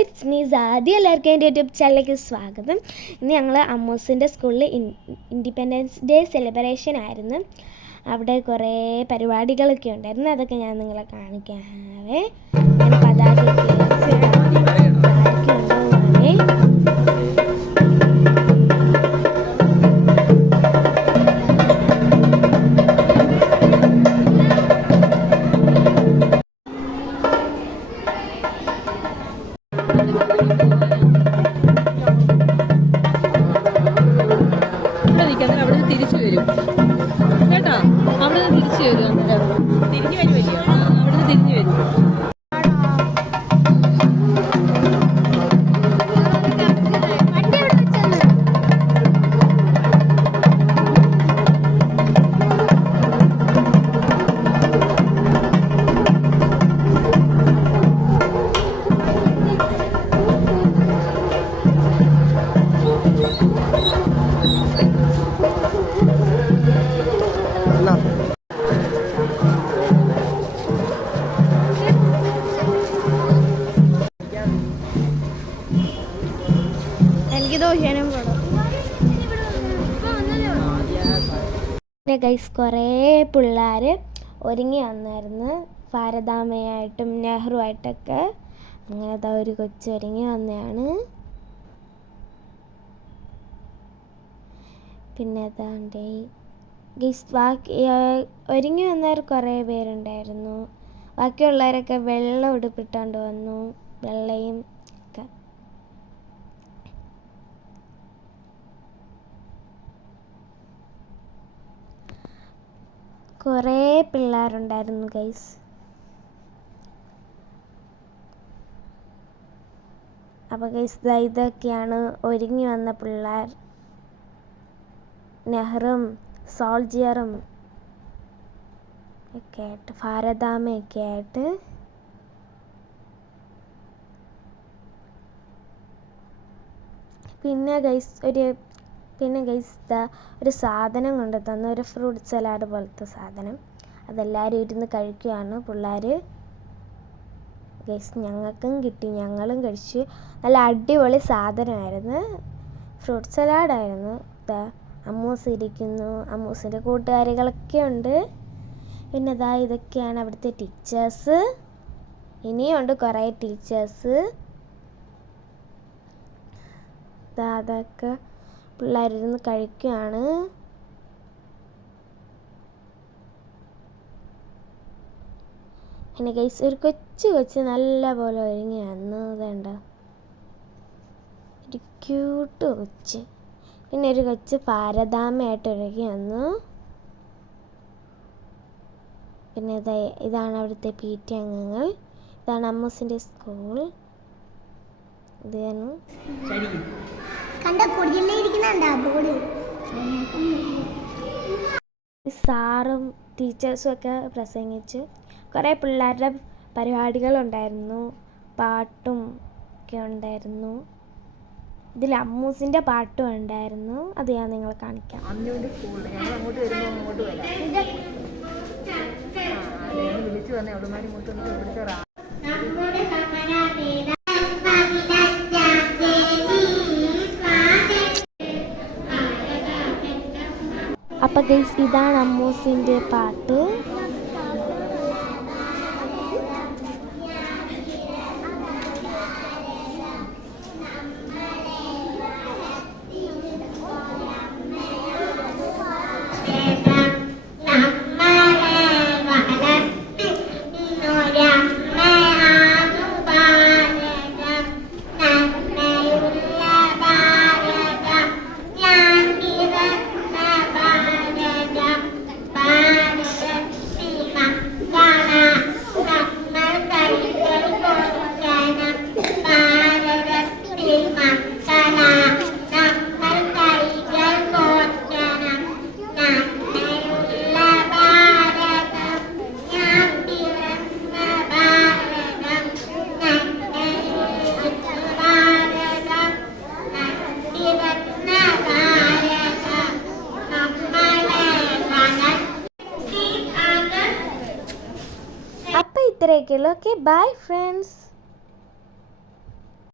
It's me Saadi. എല്ലാവർക്കും എൻ്റെ YouTube ചാനലിലേക്ക് സ്വാഗതം. ഇന്ന് ഞങ്ങൾ അമ്മൂസിൻ്റെ സ്കൂളിൽ ഇൻഡിപെൻഡൻസ് ഡേ സെലിബ്രേഷൻ ആയിരുന്നു. അവിടെ കുറേ പരിപാടികളൊക്കെ ഉണ്ടായിരുന്നു. അതൊക്കെ ഞാൻ നിങ്ങളെ കാണിക്കാവേ. പതാകയൊക്കെ അവിടെ തിരിച്ചു വരും കേട്ടോ. അവിടെ നിന്ന് തിരിച്ചു വരും. തിരിഞ്ഞു വരുമല്ലോ. അവിടെ നിന്ന് തിരിഞ്ഞു വരും. പിന്നെ ഗൈസ് കുറേ പിള്ളേർ ഒരുങ്ങി വന്നായിരുന്നു. ഭാരതാമ്മയായിട്ടും നെഹ്റുവായിട്ടൊക്കെ. അങ്ങനത്തെ ഒരു കൊച്ചു ഒരുങ്ങി വന്നതാണ്. പിന്നെ അതാണ്ട് ഗൈസ് ഒരുങ്ങി വന്നവർ കുറേ പേരുണ്ടായിരുന്നു. ബാക്കിയുള്ളവരൊക്കെ വെള്ള ഉടുപ്പിട്ടുകൊണ്ട് വന്നു. വെള്ളയും ഒക്കെ. കുറേ പിള്ളേരുണ്ടായിരുന്നു ഗൈസ്. അപ്പോൾ ഗൈസ് ഇതൊക്കെയാണ് ഒരുങ്ങി വന്ന പിള്ളേർ. നെഹ്റുവും സോൾജിയറും ഒക്കെ ആയിട്ട്, ഭാരതാമ്മയൊക്കെ ആയിട്ട്. പിന്നെ ഗൈസ് ഒരു സാധനം കൊണ്ട് തന്നു. ഒരു ഫ്രൂട്ട് സലാഡ് പോലത്തെ സാധനം. അതെല്ലാവരും ഇരുന്ന് കഴിക്കുകയാണ് പിള്ളേർ. ഗൈസ് ഞങ്ങൾക്കും കിട്ടി, ഞങ്ങളും കഴിച്ചു. നല്ല അടിപൊളി സാധനമായിരുന്നു. ഫ്രൂട്ട് സലാഡായിരുന്നു. അമ്മൂസ് ഇരിക്കുന്നു. അമ്മൂസിൻ്റെ കൂട്ടുകാരികളൊക്കെ ഉണ്ട്. പിന്നെ ഇതൊക്കെയാണ് അവിടുത്തെ ടീച്ചേഴ്സ്. ഇനിയുണ്ട് കുറേ ടീച്ചേഴ്സ്. അതൊക്കെ പിള്ളേരിരുന്ന് കഴിക്കുകയാണ്. പിന്നെ ഗൈസ് ഒരു കൊച്ച് നല്ല പോലെ ഒരുങ്ങി വന്നു. ഇതുണ്ട ഒരു ക്യൂട്ട് കൊച്ച്. പിന്നെ ഒരു കൊച്ച് ഭാരതാമ്മയായിട്ട് ഒരുങ്ങി വന്നു. പിന്നെ ഇതാണ് അവിടുത്തെ PT അംഗങ്ങൾ. ഇതാണ് അമ്മൂസിൻ്റെ സ്കൂൾ. ഇതാണ് സാറും ടീച്ചേഴ്സും ഒക്കെ പ്രസംഗിച്ചു. കുറേ പിള്ളേരുടെ പരിപാടികളുണ്ടായിരുന്നു. പാട്ടും ഒക്കെ ഉണ്ടായിരുന്നു. ഇതിൽ അമ്മൂസിൻ്റെ പാട്ടും ഉണ്ടായിരുന്നു. അത് ഞാൻ നിങ്ങളെ കാണിക്കാം. അപ്പം ഗൈസ് ഇതാണ് അമ്മൂസിൻ്റെ പാട്ട്. ഇത്രയൊക്കെയുള്ളൂ. Okay, bye friends.